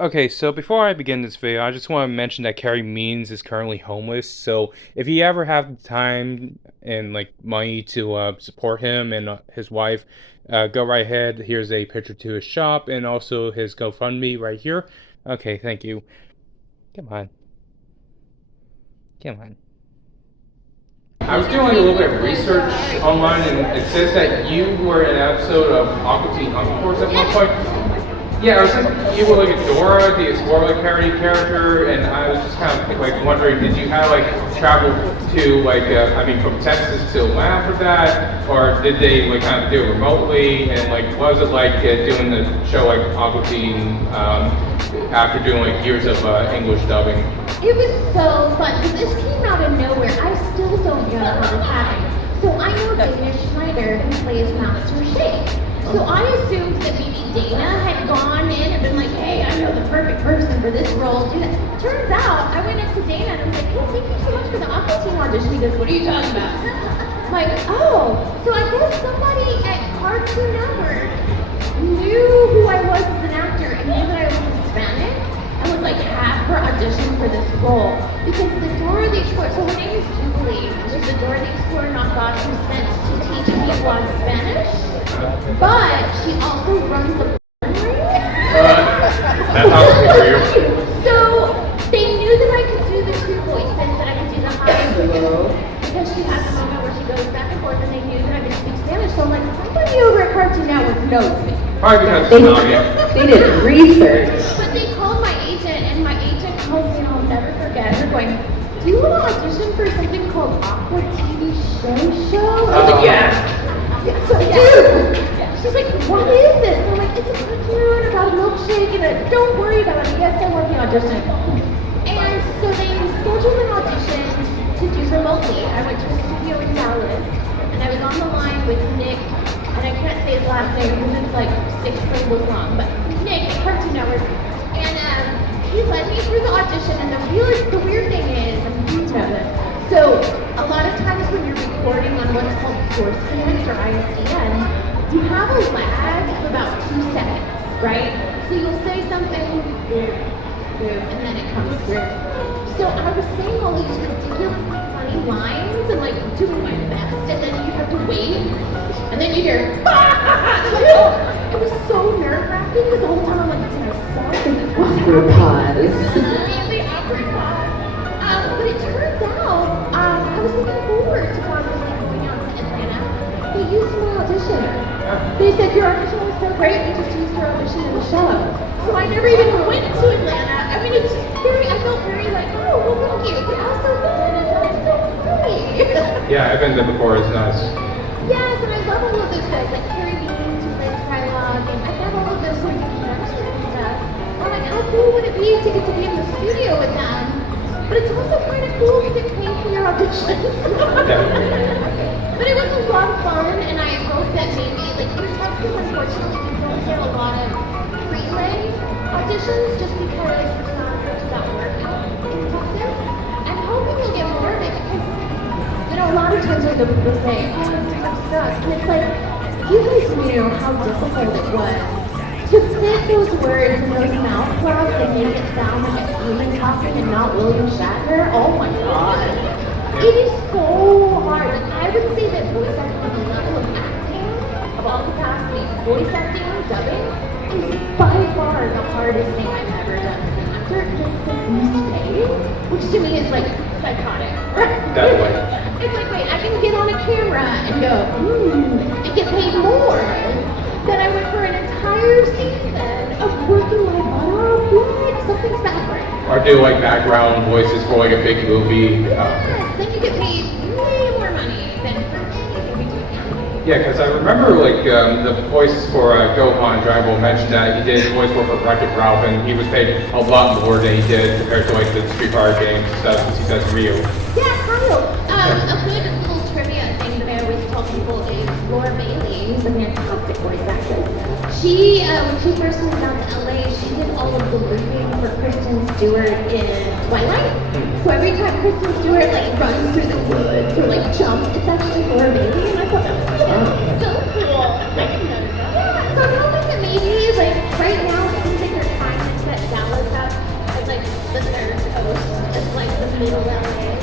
Okay, so before I begin this video, I just want to mention that Carrie Means is currently homeless. So if you ever have the time and like money to support him and his wife, go right ahead. Here's a picture to his shop and also his GoFundMe right here. Okay, thank you. Come on. Come on. I was doing a little bit of research online, and it says that you were in an episode of Aqua Teen Forever at one point. Yeah, I was thinking you were like a Dora, the Explorer Carrie character, and I was just kind of like wondering, did you have like travel to like, I mean, from Texas to Atlanta for that, or did they like kind of do it remotely? And like, what was it like doing the show like Aqua Teen after doing like years of English dubbing? It was so fun. So this came out of nowhere. I still don't know how this happened. So I know Dana Schneider, who plays Master Shake. So I assumed that maybe Dana had gone in and been like, hey, I know the perfect person for this role. Do that. Turns out, I went up to Dana and I was like, hey, thank you so much for the Aqua Teen audition. He goes, what are you talking about? I'm like, oh, so I guess somebody at Cartoon Network knew who I was as an actor and knew that I was Hispanic and would like have her audition for this role. Because the Dora the Explorer, so her name is Jubilee. She's the Dora the Explorer knockoff who's sent to teach people on Spanish. But she also runs a porn ring. That's how it's for you. So they knew that I could do the two voices, that I could do the high and low, because she has a moment where she goes back and forth, and they knew that I could speak Spanish. So I'm like, somebody over at Cartoon Network knows me. Probably because They did research. But they called my agent, and my agent calls me, and I'll never forget. They're going, do you want to audition for something called Aqua TV Show? I was like, yeah. So I do. She's like, what is this? And I'm like, it's a cartoon about a milkshake, and don't worry about it. Yes, I'm working on audition. And so they scheduled an audition to do remotely. I went to a studio in Dallas, and I was on the line with Nick, and I can't say his last name because it's like 6 syllables long, but Nick at Cartoon Network. And he led me through the audition, and the weird thing is, you know this, so a lot of times when you're recording on what's called source connect or ISDN, you have a lag of about 2 seconds, right? So you'll say something, and then it comes through. So I was saying all these ridiculously funny lines and like doing my best, and then you have to wait, and then you hear, it was so nerve-wracking because the whole time I'm like, did I suck? Awkward pause. Really awkward pause. But it turns out, I was looking forward to possibly going out to Atlanta. They used my audition. They said, your audition was so great, we just used your audition in the show. So I never even went to Atlanta. I mean, I felt very like, oh, well, thank you. But also, it's so funny. Yeah, I've been there before. It's nice. Yes, and I love all of those guys, like Carrie Means, who plays Trilog, and I have all of those sort of connections and stuff. I'm like, how cool would it be to get to be in the studio with them? But it's also kind of cool to get paid for your auditions. But it was a lot of fun, and I hope that maybe, like in Texas, unfortunately, we don't get a lot of relay auditions just because there's not as much of that work in Texas. I'm hoping we'll get more of it because, you know, a lot of times when people say, oh, this sucks, and it's like, you guys knew how difficult it was to fit those words in those mouth flaps and make it sound like a human talking and not William Shatner. Oh my god. It is so hard. Like, I would say that voice acting on the level of acting, of all capacities, voice acting and dubbing is by far the hardest thing I've ever done as an actor because it's the least paid, which to me is like psychotic. Definitely. It's like, wait, I can get on a camera and go, and get paid more than I would for an entire season of working my butt off. What? Something's backwards. Or do like background voices for like a big movie. Yes, then you get paid way more money than for anything we do. Yeah, because I remember like the voice for Gohan Dragon Ball mentioned that he did voice work for Wreck-It Ralph, and he was paid a lot more than he did compared to like the Street Fighter games and stuff, because he says Ryu. Yeah, Kyle. A good little trivia thing that I always tell people is Laura Bailey, who's a fantastic voice actress. She, when she first moved down to LA, she did all of the looping for Kristen Stewart in Twilight. So every time Kristen Stewart like runs through the woods or like jumps, it's actually Laura Bailey, and I thought that was so cool. Yeah, so I'm hoping that maybe like right now it seems like they're trying to set Dallas middle LA.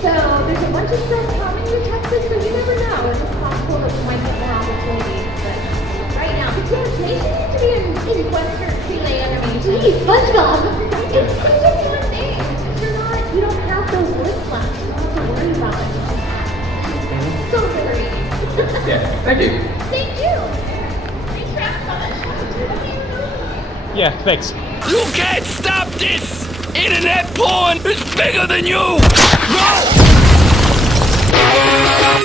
So there's a bunch of stuff coming to Texas, so you never know. It's possible that we might get more opportunities. But right now, but yeah, Nation needs to be in Western Chile under me. Geez, SpongeBob! It's such a fun thing. You don't have those lip flaps. You don't have to worry about it. So very. Yeah, thank you. Thank you. Thanks for having so much. Yeah, thanks. You can't stop this! Internet porn is bigger than you! Go!